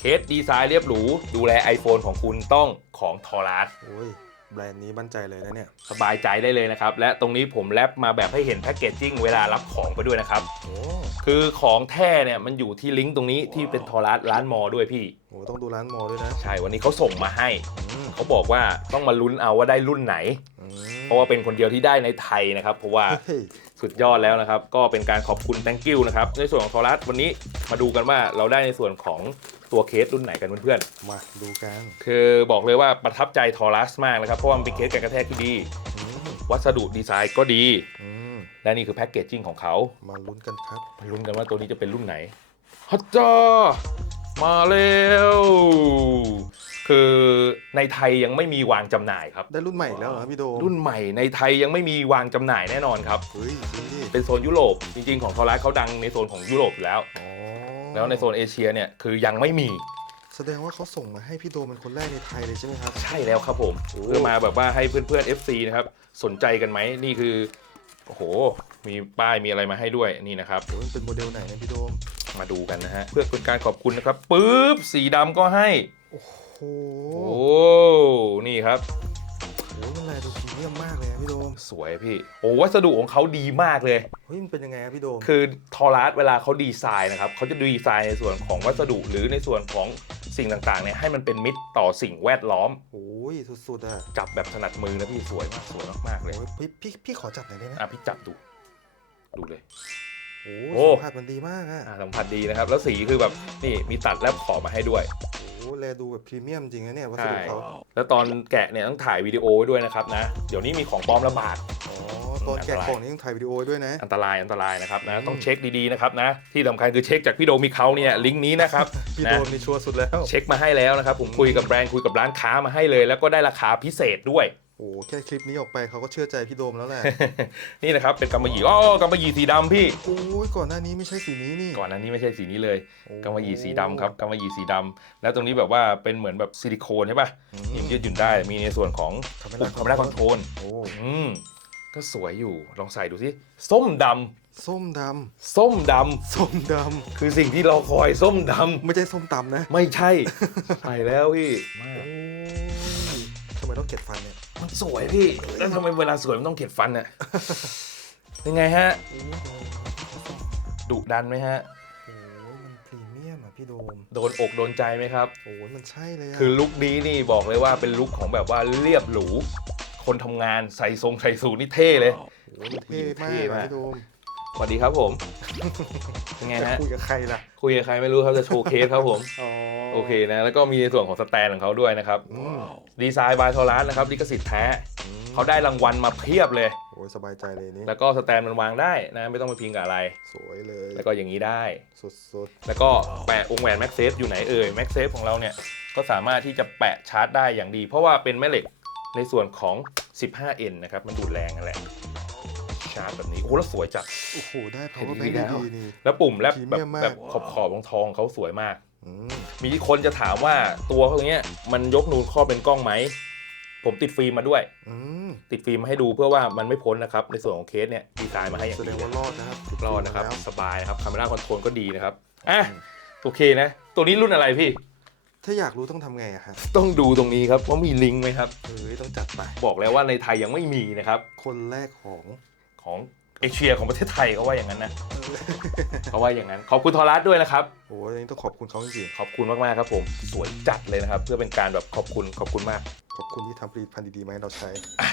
เคสดีไซน์เรียบหรู ดูแล iPhone ของคุณต้องของทอรัสโอ้ยแบรนด์นี้มั่นใจเลยนะเนี่ย สบายใจได้เลยนะครับ และตรงนี้ผมแรปมาแบบให้เห็นแพ็กเกจจิ้งเวลารับของไปด้วยนะครับ โอ้คือของแท้เนี่ยมันอยู่ที่ลิงก์ตรงนี้ที่เป็นทอรัสร้านมอด้วยพี่ โหต้องดูร้านมอด้วยนะใช่วันนี้เขาส่งมาให้ อืมเขาบอกว่าต้องมาลุ้นเอาว่าได้รุ่นไหน อืม เพราะว่าเป็นคนเดียวที่ได้ในไทยนะครับ เพราะว่าเฮ้ยสุดยอดแล้วนะครับ ก็เป็นการขอบคุณ thank you นะครับ ในส่วนของทอรัสวันนี้มาดูกันว่าเราได้ในส่วนของตัวเคสรุ่นไหนกันเพื่อนมาดูกันๆคือบอกเลยว่าประทับใจทอรัสมากนะครับ เพราะว่ามันเป็นเคสการกระแทกที่ดีอืมวัสดุดีไซน์ก็ดีอืมและนี่คือแพ็กเกจจิ้งของเขา มาลุ้นกันครับมาลุ้นกันว่าตัวนี้จะเป็นรุ่นไหนฮัจจามาเร็วคือ ในไทยยังไม่มีวางจำหน่ายครับ ได้รุ่นใหม่อีกแล้วเหรอครับพี่โดมรุ่นใหม่ในไทยยังไม่มีวางจำหน่ายแน่นอนครับ เฮ้ยจริงดิเป็นโซนยุโรปจริง ๆ ของทอรัสเขาดังในโซนของยุโรปอยู่แล้ว อ๋อแล้วในโซนเอเชียเนี่ยคือยังไม่มีแสดงว่าเขาส่งมาให้พี่โดมเป็นคนแรกในไทยเลยใช่ไหมครับ ใช่แล้วครับผมโอ้ เพื่อมาแบบว่าให้เพื่อนๆ FC นะครับสนใจกันไหมนี่คือโอ้โหมีป้ายมีอะไรมาให้ด้วยนี่นะครับ โอ้ยมันเป็นโมเดลไหนนะพี่โดมมาดูกันนะฮะเพื่อเป็นการขอบคุณนะครับปุ๊บสีดำก็ให้ โอ้โหโอ้นี่ ครับโอ้ยมันแลดูพรีเมียมมากเลยนะพี่โดมสวยพี่โอ้วัสดุของเขาดีมากเลย เฮ้ยมันเป็นยังไงครับพี่โดมคือทอรัสเวลาเขาดีไซน์นะครับเขาจะดีไซน์ในส่วนของวัสดุหรือในส่วนของสิ่งต่างๆเนี่ยให้มันเป็นมิตรต่อสิ่งแวดล้อม โอ้ยสุดๆอะจับแบบถนัดมือนะพี่สวยมากสวยมากๆเลยโอ้ยพี่พี่พี่ขอจับหน่อยได้ไหมอะพี่จับดู ดูเลย โอ้โอ้ยสัมผัสมันดีมากอะอะสัมผัสดีนะครับ แล้วสีคือแบบนี่มีตัดแลบขอบมาให้ด้วยโอ้ แลดูแบบพรีเมียมจริงนะเนี่ยวัสใช่ดุเขาแล้วตอนแกะเนี่ยต้องถ่ายวิดีโอไว้ด้วยนะครับนะ เดี๋ยวนี้มีของปลอมระบาดอ๋อตอนแกะกล่องนี้ต้องถ่ายวิดีโอไว้ด้วยนะ อันตรายอันตรายนะครับนะอืมต้องเช็คดีๆนะครับนะที่สำคัญคือเช็คจากพี่โดมิเขาเนี่ยลิงก์นี้นะครับพี่นะโดมนี่ชัวร์สุดแล้ว เช็คมาให้แล้วนะครับผมคุยกับแบรนด์คุยกับร้านค้ามาให้เลย แล้วก็ได้ราคาพิเศษด้วย โอ้แค่คลิปนี้ออกไปเขาก็เชื่อใจพี่โดมแล้วแหละ นี่นะครับเป็นกำมะหยี่อ๋อกำมะหยี่สีดำพี่ โอ้ยก่อนหน้านี้ไม่ใช่สีนี้นี่ ก่อนหนั้นนี่ไม่ใช่สีนี้เลยโอ้ กำมะหยี่สีดำครับกำมะหยี่สีดำแล้วตรงนี้แบบว่าเป็นเหมือนแบบซิลิโคนใช่ป่ะอืนี่มยืดหยุ่นได้มีในส่วนของ Camera ปุ่มคาเมราคอนโทรลโอ้อืมก็สวยอยู่ลองใส่ดูสิส้มดำส้มดส้มดำส้มดำคือสิ่งที่เราคอยส้มดำไม่ใช่ส้มตำนะำไม่ใช่ใช่แล้วพี่มากโอ้ยทำไมต้อง เก็บฟันเนี่ยมันสวยพี่ แล้วทำไมเวลาสวยมันต้องเข็ดฟันอะยังไงฮะโอ้ยดุดันไหมฮะโอ้ยมันพรีเมียมอะพี่โดม โดนอกโดนใจไหมครับโอ้ยมันใช่เลยอะคือลุคนี้นี่บอกเลยว่าเป็นลุคของแบบว่าเรียบหรู คนทำงานใส่ทรงใส่สูทนี่เท่เลยโอ้ยมันเท่มากเท่อะมากพี่โดมสวัสดีครับผมยังไงจะฮะคุยกับใครล่ะคุยกับใครไม่รู้ครับจะโชว์เคสครับผม อ๋อ โอเคนะ แล้วก็มีในส่วนของสแตนของเขาด้วยนะครับอืมดีไซน์บายทอรัสนะครับลิขสิทธิ์แท้อืมเขาได้รางวัลมาเพียบเลย โอ้ยสบายใจเลยนี่ แล้วก็สแตนมันวางได้นะ ไม่ต้องไปพิงกับอะไร สวยเลย แล้วก็อย่างนี้ได้ สุดแล้วก็แปะวงแหวนแม็กเซฟอยู่ไหนเอ่ยแม็กเซฟของเราเนี่ย ก็สามารถที่จะแปะชาร์จได้อย่างดี เพราะว่าเป็นแม่เหล็กในส่วนของ 15N นะครับ มันดูดแรงนั่นแหละชาร์จแบบนี้ โอ้โหแล้วสวยจัดๆโอ้โห ได้เห็น power อี bank กแล้วดีๆนี่ แล้วปุ่มแลบพรีแบเมีบยมมาก แบบขอบขอบของทองเขาสวยมากอื มมีคนจะถามว่าตัวเขาเนี้ยมันยกนูนครอบเป็นกล้องไหม ผมติดฟิล์มมาด้วยอืมติดฟิล์มมาให้ดูเพื่อว่ามันไม่พ้นนะครับ ในส่วนของเคสเนี่ยดีไซน์มาให้อย่างแสดดีงเลว่ายรอดนะครับติดรอดนะครับแล้วสบายนะครับคาเมราคอนโทรลก็ดีนะครับอะโอเคนะ ตัวนี้รุ่นอะไรพี่ ถ้าอยากรู้ต้องทำไงอะฮะต้องดูตรงนี้ครับว่ามีลิงก์ไหมครับเฮ้ยต้องจัดไปบอกแล้วว่าในไทยยังไม่มีนะครับ คนแรกของของ เอเชียของประเทศไทยเขาว่าอย่างนั้นนะเขาว่าอย่างนั้น ขอบคุณทอรัสด้วยนะครับ โอ้ยอันนี้ต้องขอบคุณเขาจริงขอบคุณมากๆครับผมสวยจัดเลยนะครับ เพื่อเป็นการแบบขอบคุณขอบคุณมาก ๆขอบคุณที่ทำผลิตภัณฑ์ดีๆมาให้เราใช้ อะ